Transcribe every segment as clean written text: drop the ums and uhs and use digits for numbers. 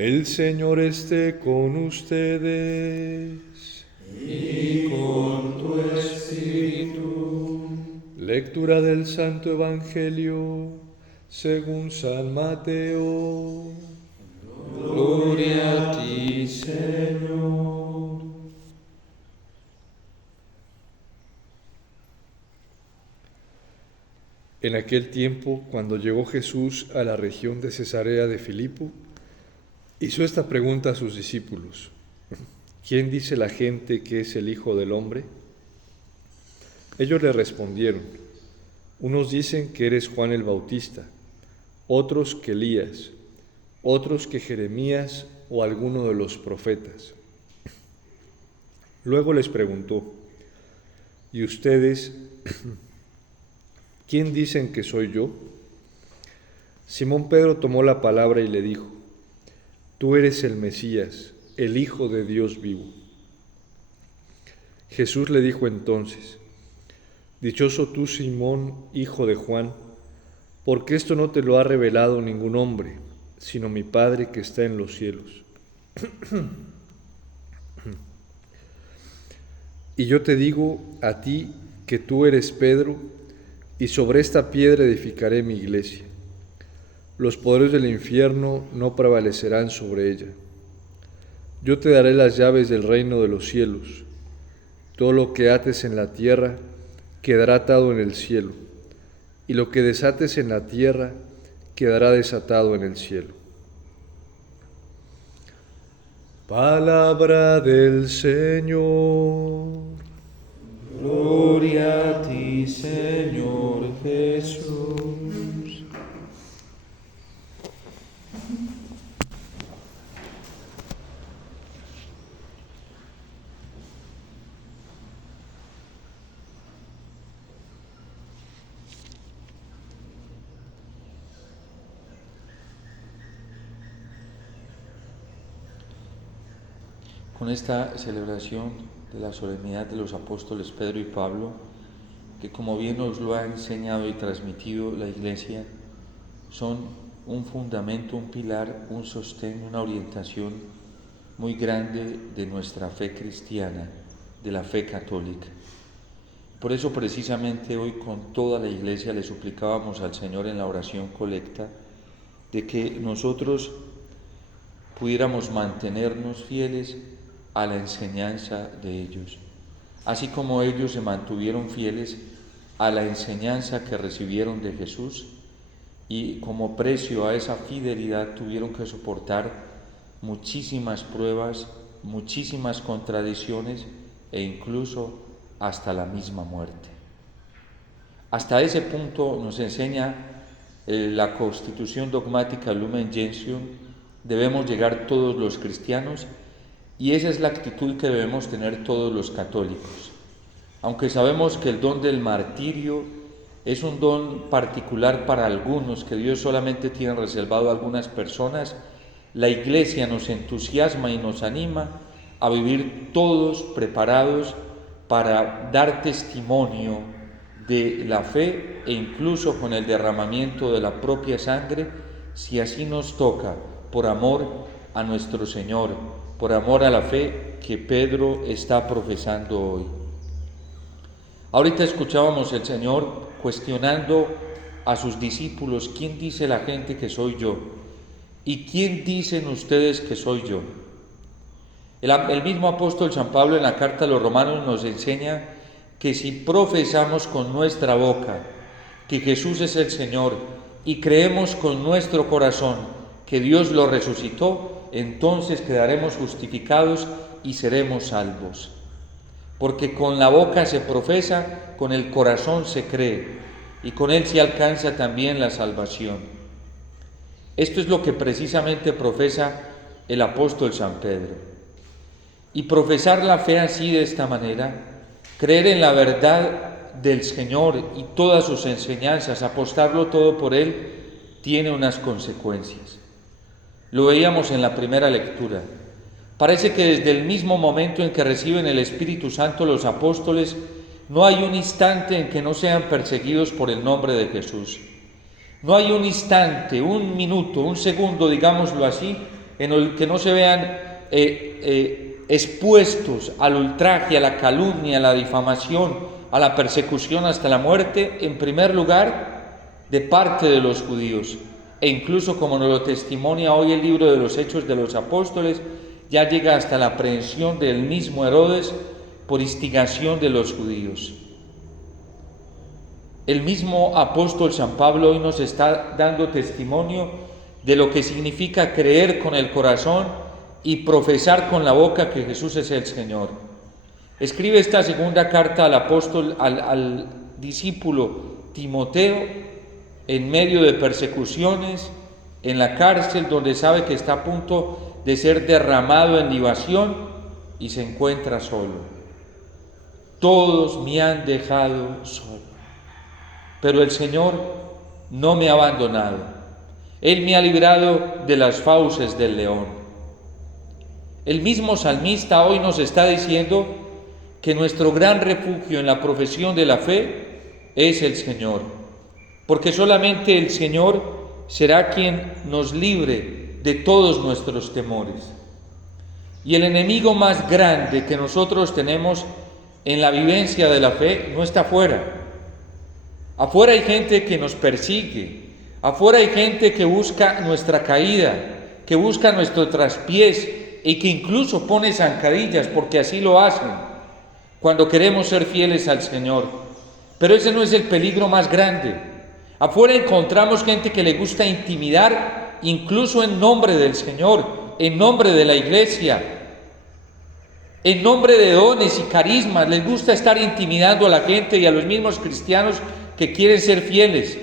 El Señor esté con ustedes. Y con tu espíritu. Lectura del Santo Evangelio según San Mateo. Gloria a ti, Señor. En aquel tiempo, cuando llegó Jesús a la región de Cesarea de Filipo, hizo esta pregunta a sus discípulos: ¿Quién dice la gente que es el Hijo del Hombre? Ellos le respondieron: unos dicen que eres Juan el Bautista, otros que Elías, otros que Jeremías o alguno de los profetas. Luego les preguntó: ¿y ustedes quién dicen que soy yo? Simón Pedro tomó la palabra y le dijo: Tú eres el Mesías, el Hijo de Dios vivo. Jesús le dijo entonces: Dichoso tú, Simón, hijo de Juan, porque esto no te lo ha revelado ningún hombre, sino mi Padre que está en los cielos. Y yo te digo a ti que tú eres Pedro, y sobre esta piedra edificaré mi iglesia. Los poderes del infierno no prevalecerán sobre ella. Yo te daré las llaves del reino de los cielos. Todo lo que ates en la tierra quedará atado en el cielo, y lo que desates en la tierra quedará desatado en el cielo. Palabra del Señor. Gloria a ti, Señor Jesús. Con esta celebración de la solemnidad de los apóstoles Pedro y Pablo, que como bien nos lo ha enseñado y transmitido la Iglesia, son un fundamento, un pilar, un sostén, una orientación muy grande de nuestra fe cristiana, de la fe católica. Por eso precisamente hoy con toda la Iglesia le suplicábamos al Señor en la oración colecta de que nosotros pudiéramos mantenernos fieles a la enseñanza de ellos, así como ellos se mantuvieron fieles a la enseñanza que recibieron de Jesús y como precio a esa fidelidad tuvieron que soportar muchísimas pruebas, muchísimas contradicciones e incluso hasta la misma muerte. Hasta ese punto nos enseña la Constitución dogmática Lumen Gentium, debemos llegar todos los cristianos. Y esa es la actitud que debemos tener todos los católicos. Aunque sabemos que el don del martirio es un don particular para algunos, que Dios solamente tiene reservado a algunas personas, la Iglesia nos entusiasma y nos anima a vivir todos preparados para dar testimonio de la fe e incluso con el derramamiento de la propia sangre, si así nos toca, por amor a nuestro Señor, por amor a la fe que Pedro está profesando hoy. Ahorita escuchábamos el Señor cuestionando a sus discípulos: ¿quién dice la gente que soy yo? ¿Y quién dicen ustedes que soy yo? El mismo apóstol San Pablo en la carta a los Romanos nos enseña que si profesamos con nuestra boca que Jesús es el Señor y creemos con nuestro corazón que Dios lo resucitó, entonces quedaremos justificados y seremos salvos. Porque con la boca se profesa, con el corazón se cree, y con él se alcanza también la salvación. Esto es lo que precisamente profesa el apóstol San Pedro. Y profesar la fe así, de esta manera, creer en la verdad del Señor y todas sus enseñanzas, apostarlo todo por él, tiene unas consecuencias. Lo veíamos en la primera lectura. Parece que desde el mismo momento en que reciben el Espíritu Santo los apóstoles, no hay un instante en que no sean perseguidos por el nombre de Jesús. No hay un instante, un minuto, un segundo, digámoslo así, en el que no se vean expuestos al ultraje, a la calumnia, a la difamación, a la persecución hasta la muerte, en primer lugar, de parte de los judíos. E incluso, como nos lo testimonia hoy el libro de los Hechos de los Apóstoles, ya llega hasta la aprehensión del mismo Herodes por instigación de los judíos. El mismo apóstol San Pablo hoy nos está dando testimonio de lo que significa creer con el corazón y profesar con la boca que Jesús es el Señor. Escribe esta segunda carta al apóstol, al discípulo Timoteo, en medio de persecuciones, en la cárcel, donde sabe que está a punto de ser derramado en libación y se encuentra solo. Todos me han dejado solo, pero el Señor no me ha abandonado. Él me ha librado de las fauces del león. El mismo salmista hoy nos está diciendo que nuestro gran refugio en la profesión de la fe es el Señor, porque solamente el Señor será quien nos libre de todos nuestros temores. Y el enemigo más grande que nosotros tenemos en la vivencia de la fe no está afuera. Afuera hay gente que nos persigue, afuera hay gente que busca nuestra caída, que busca nuestro traspiés y que incluso pone zancadillas, porque así lo hacen cuando queremos ser fieles al Señor. Pero ese no es el peligro más grande. Afuera encontramos gente que le gusta intimidar, incluso en nombre del Señor, en nombre de la iglesia, en nombre de dones y carismas. Les gusta estar intimidando a la gente y a los mismos cristianos que quieren ser fieles.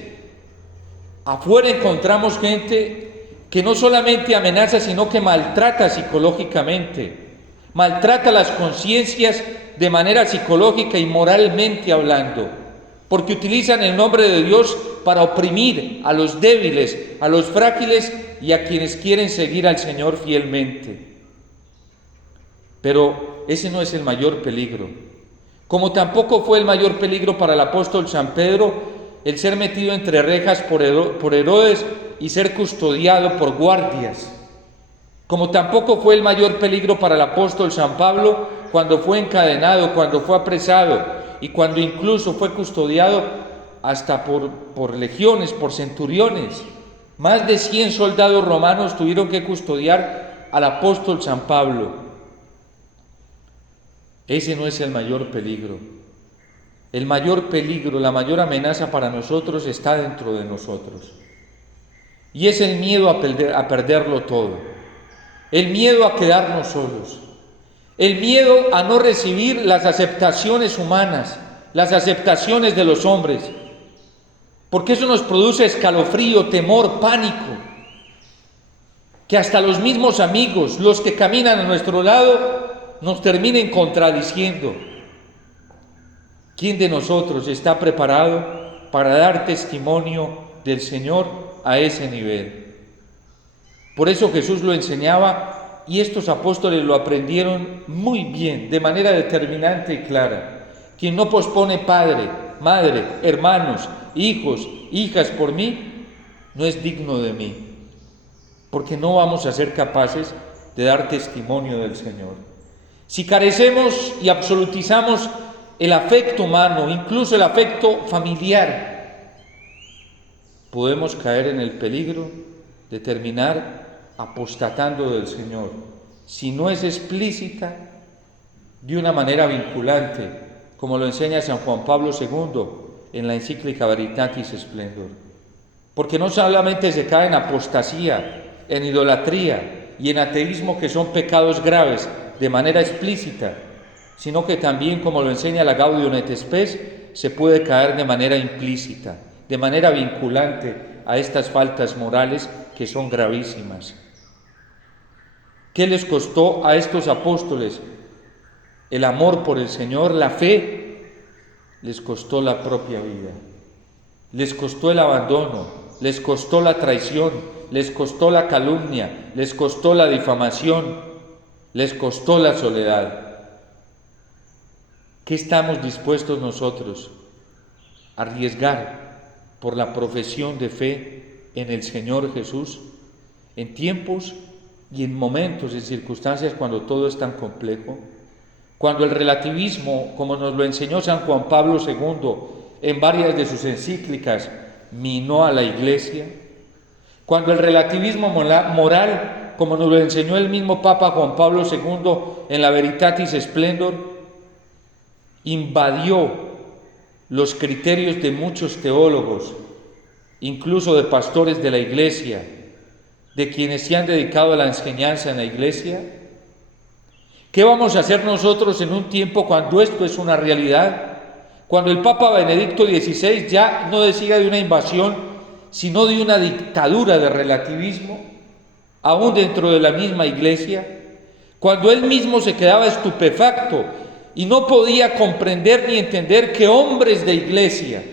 Afuera encontramos gente que no solamente amenaza, sino que maltrata psicológicamente, maltrata las conciencias de manera psicológica y moralmente hablando, porque utilizan el nombre de Dios para oprimir a los débiles, a los frágiles y a quienes quieren seguir al Señor fielmente. Pero ese no es el mayor peligro. Como tampoco fue el mayor peligro para el apóstol San Pedro el ser metido entre rejas por Herodes y ser custodiado por guardias. Como tampoco fue el mayor peligro para el apóstol San Pablo cuando fue encadenado, cuando fue apresado y cuando incluso fue custodiado hasta por legiones, por centuriones. Más de 100 soldados romanos tuvieron que custodiar al apóstol San Pablo. Ese no es el mayor peligro. El mayor peligro, la mayor amenaza para nosotros está dentro de nosotros. Y es el miedo a perderlo todo. El miedo a quedarnos solos. El miedo a no recibir las aceptaciones humanas, las aceptaciones de los hombres. Porque eso nos produce escalofrío, temor, pánico. Que hasta los mismos amigos, los que caminan a nuestro lado, nos terminen contradiciendo. ¿Quién de nosotros está preparado para dar testimonio del Señor a ese nivel? Por eso Jesús lo enseñaba y estos apóstoles lo aprendieron muy bien, de manera determinante y clara. Quien no pospone padre, madre, hermanos, hijos, hijas por mí, no es digno de mí, porque no vamos a ser capaces de dar testimonio del Señor. Si carecemos y absolutizamos el afecto humano, incluso el afecto familiar, podemos caer en el peligro de terminar apostatando del Señor, si no es explícita, de una manera vinculante, como lo enseña San Juan Pablo II en la encíclica Veritatis Splendor. Porque no solamente se cae en apostasía, en idolatría y en ateísmo, que son pecados graves, de manera explícita, sino que también, como lo enseña la Gaudium et Spes, se puede caer de manera implícita, de manera vinculante a estas faltas morales que son gravísimas. ¿Qué les costó a estos apóstoles? El amor por el Señor, la fe, les costó la propia vida, les costó el abandono, les costó la traición, les costó la calumnia, les costó la difamación, les costó la soledad. ¿Qué estamos dispuestos nosotros a arriesgar por la profesión de fe en el Señor Jesús en tiempos y en momentos, en circunstancias cuando todo es tan complejo, cuando el relativismo, como nos lo enseñó San Juan Pablo II en varias de sus encíclicas, minó a la Iglesia, cuando el relativismo moral, como nos lo enseñó el mismo Papa Juan Pablo II en la Veritatis Splendor, invadió los criterios de muchos teólogos, incluso de pastores de la Iglesia, de quienes se han dedicado a la enseñanza en la Iglesia. ¿Qué vamos a hacer nosotros en un tiempo cuando esto es una realidad? Cuando el Papa Benedicto XVI ya no decía de una invasión, sino de una dictadura de relativismo, aún dentro de la misma Iglesia, cuando él mismo se quedaba estupefacto y no podía comprender ni entender que hombres de Iglesia,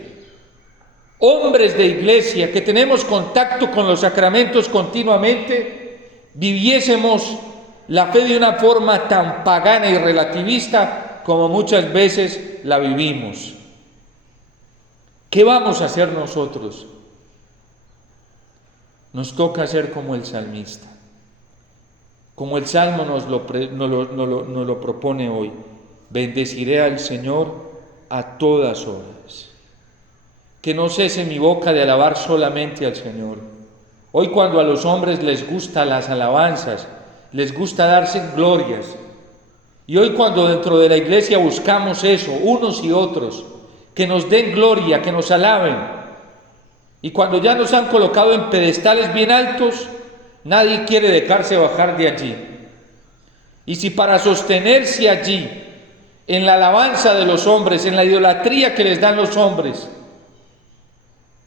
que tenemos contacto con los sacramentos continuamente, viviésemos la fe de una forma tan pagana y relativista como muchas veces la vivimos. ¿Qué vamos a hacer nosotros? Nos toca ser como el salmista, como el Salmo nos lo propone hoy. Bendeciré al Señor a todas horas. Que no cese mi boca de alabar solamente al Señor. Hoy, cuando a los hombres les gustan las alabanzas, les gusta darse glorias, y hoy cuando dentro de la Iglesia buscamos eso, unos y otros, que nos den gloria, que nos alaben, y cuando ya nos han colocado en pedestales bien altos, nadie quiere dejarse bajar de allí. Y si para sostenerse allí, en la alabanza de los hombres, en la idolatría que les dan los hombres,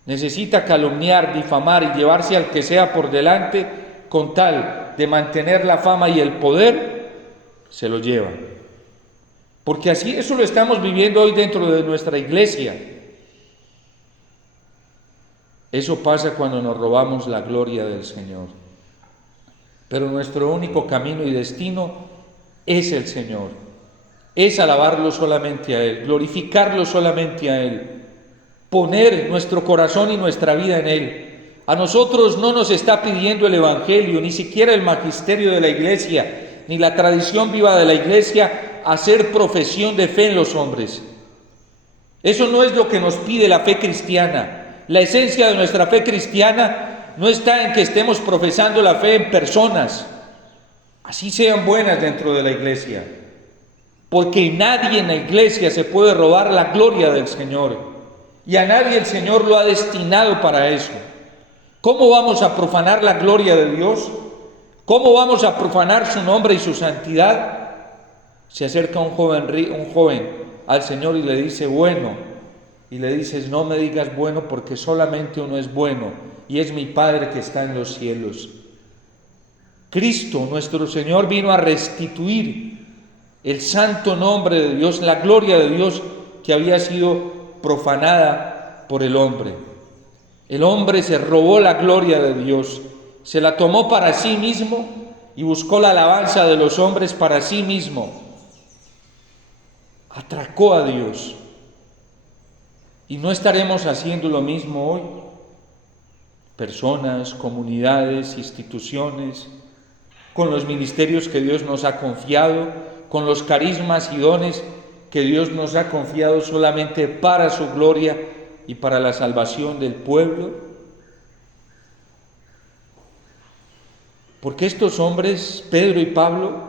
necesita calumniar, difamar y llevarse al que sea por delante con tal de mantener la fama y el poder, se lo lleva. Porque así eso lo estamos viviendo hoy dentro de nuestra Iglesia. Eso pasa cuando nos robamos la gloria del Señor. Pero nuestro único camino y destino es el Señor. Es alabarlo solamente a Él, glorificarlo solamente a Él, poner nuestro corazón y nuestra vida en Él. A nosotros no nos está pidiendo el Evangelio, ni siquiera el magisterio de la Iglesia, ni la tradición viva de la Iglesia, hacer profesión de fe en los hombres. Eso no es lo que nos pide la fe cristiana. La esencia de nuestra fe cristiana no está en que estemos profesando la fe en personas, así sean buenas dentro de la Iglesia, porque nadie en la Iglesia se puede robar la gloria del Señor, y a nadie el Señor lo ha destinado para eso. ¿Cómo vamos a profanar la gloria de Dios? ¿Cómo vamos a profanar su nombre y su santidad? Se acerca un joven al Señor y le dice, bueno, y le dices, no me digas bueno, porque solamente uno es bueno, y es mi Padre que está en los cielos. Cristo, nuestro Señor, vino a restituir el santo nombre de Dios, la gloria de Dios que había sido profanada por el hombre. El hombre se robó la gloria de Dios, se la tomó para sí mismo y buscó la alabanza de los hombres para sí mismo. Atracó a Dios. ¿Y no estaremos haciendo lo mismo hoy? Personas, comunidades, instituciones, con los ministerios que Dios nos ha confiado, con los carismas y dones que Dios nos ha confiado solamente para su gloria y para la salvación del pueblo. Porque estos hombres, Pedro y Pablo,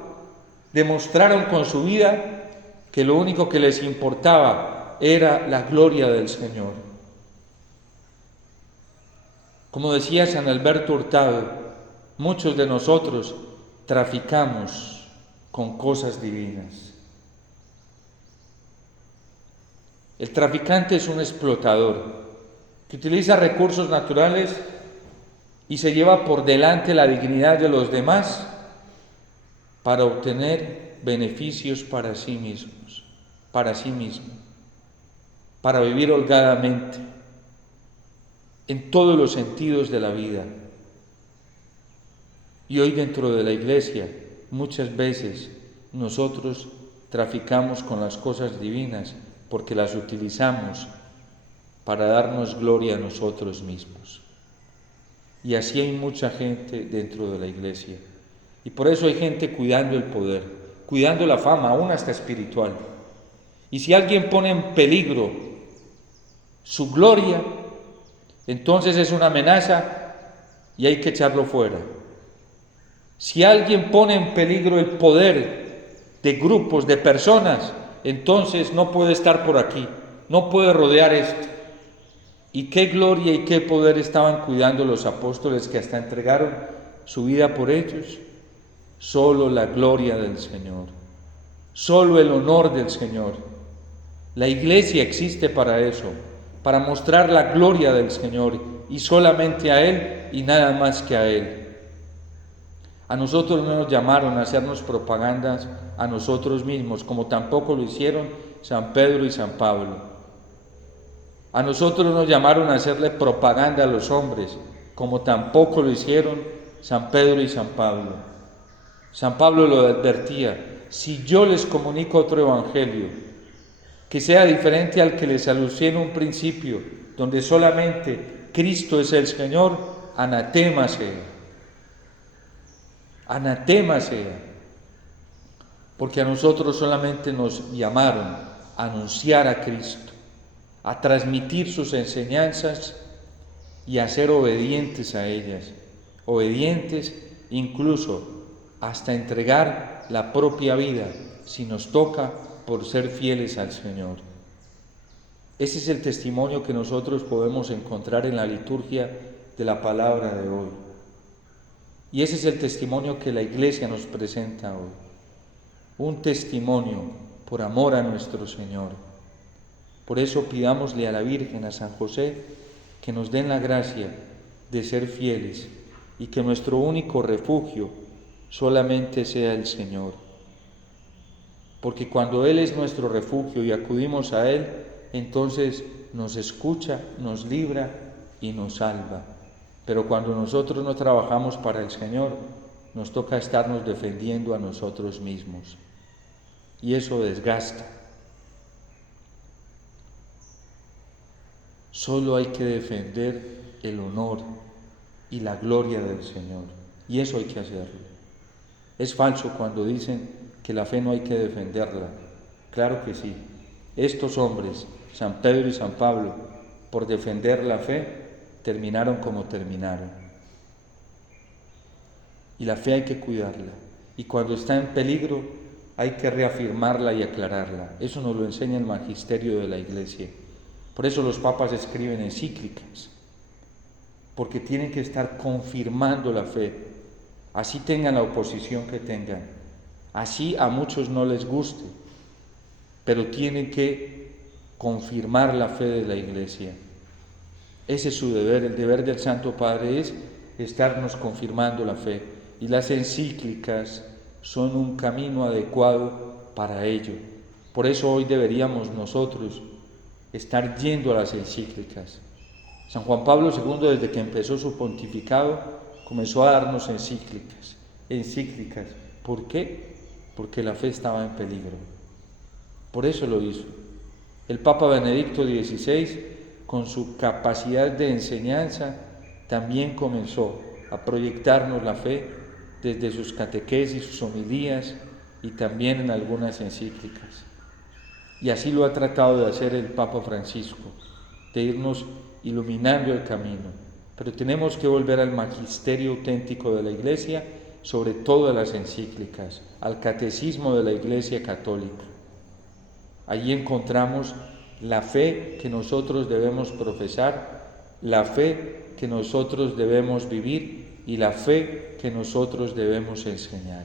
demostraron con su vida que lo único que les importaba era la gloria del Señor. Como decía San Alberto Hurtado, muchos de nosotros traficamos con cosas divinas. El traficante es un explotador que utiliza recursos naturales y se lleva por delante la dignidad de los demás para obtener beneficios para sí mismo, para vivir holgadamente en todos los sentidos de la vida. Y hoy dentro de la Iglesia muchas veces nosotros traficamos con las cosas divinas porque las utilizamos para darnos gloria a nosotros mismos. Y así hay mucha gente dentro de la Iglesia Y por eso hay gente cuidando el poder, cuidando la fama, aún hasta espiritual. Y si alguien pone en peligro su gloria, entonces es una amenaza y hay que echarlo fuera. Si alguien pone en peligro el poder de grupos, de personas, entonces no puede estar por aquí, no puede rodear esto. Y qué gloria y qué poder estaban cuidando los apóstoles que hasta entregaron su vida por ellos. Solo la gloria del Señor, solo el honor del Señor. La iglesia existe para eso, para mostrar la gloria del Señor y solamente a Él y nada más que a Él. A nosotros no nos llamaron a hacernos propagandas a nosotros mismos, como tampoco lo hicieron San Pedro y San Pablo. A nosotros nos llamaron a hacerle propaganda a los hombres, como tampoco lo hicieron San Pedro y San Pablo. San Pablo lo advertía: si yo les comunico otro evangelio, que sea diferente al que les anuncié en un principio, donde solamente Cristo es el Señor, anatema sea. Anatema sea. Porque a nosotros solamente nos llamaron a anunciar a Cristo, a transmitir sus enseñanzas y a ser obedientes a ellas, obedientes incluso hasta entregar la propia vida, si nos toca, por ser fieles al Señor. Ese es el testimonio que nosotros podemos encontrar en la liturgia de la palabra de hoy. Y ese es el testimonio que la Iglesia nos presenta hoy. Un testimonio por amor a nuestro Señor. Por eso pidámosle a la Virgen, a San José, que nos den la gracia de ser fieles y que nuestro único refugio solamente sea el Señor. Porque cuando Él es nuestro refugio y acudimos a Él, entonces nos escucha, nos libra y nos salva. Pero cuando nosotros no trabajamos para el Señor, nos toca estarnos defendiendo a nosotros mismos. Y eso desgasta. Solo hay que defender el honor y la gloria del Señor. Y eso hay que hacerlo. Es falso cuando dicen que la fe no hay que defenderla. Claro que sí. Estos hombres, San Pedro y San Pablo, por defender la fe, terminaron como terminaron. Y la fe hay que cuidarla. Y cuando está en peligro, hay que reafirmarla y aclararla. Eso nos lo enseña el magisterio de la Iglesia. Por eso los papas escriben encíclicas, porque tienen que estar confirmando la fe, así tengan la oposición que tengan. Así a muchos no les guste, pero tienen que confirmar la fe de la Iglesia. Ese es su deber. El deber del Santo Padre es estarnos confirmando la fe. Y las encíclicas son un camino adecuado para ello. Por eso hoy deberíamos nosotros estar yendo a las encíclicas. San Juan Pablo II, desde que empezó su pontificado, comenzó a darnos encíclicas. ¿Por qué? Porque la fe estaba en peligro. Por eso lo hizo. El Papa Benedicto XVI, con su capacidad de enseñanza, también comenzó a proyectarnos la fe desde sus catequesis, sus homilías y también en algunas encíclicas. Y así lo ha tratado de hacer el Papa Francisco, de irnos iluminando el camino. Pero tenemos que volver al magisterio auténtico de la Iglesia, sobre todo a las encíclicas, al catecismo de la Iglesia Católica. Allí encontramos la fe que nosotros debemos profesar, la fe que nosotros debemos vivir y la fe que nosotros debemos enseñar.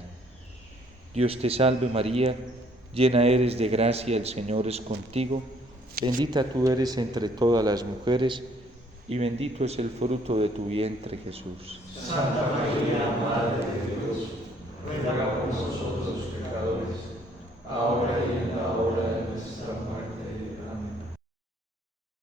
Dios te salve María, llena eres de gracia, el Señor es contigo, bendita tú eres entre todas las mujeres y bendito es el fruto de tu vientre, Jesús. Santa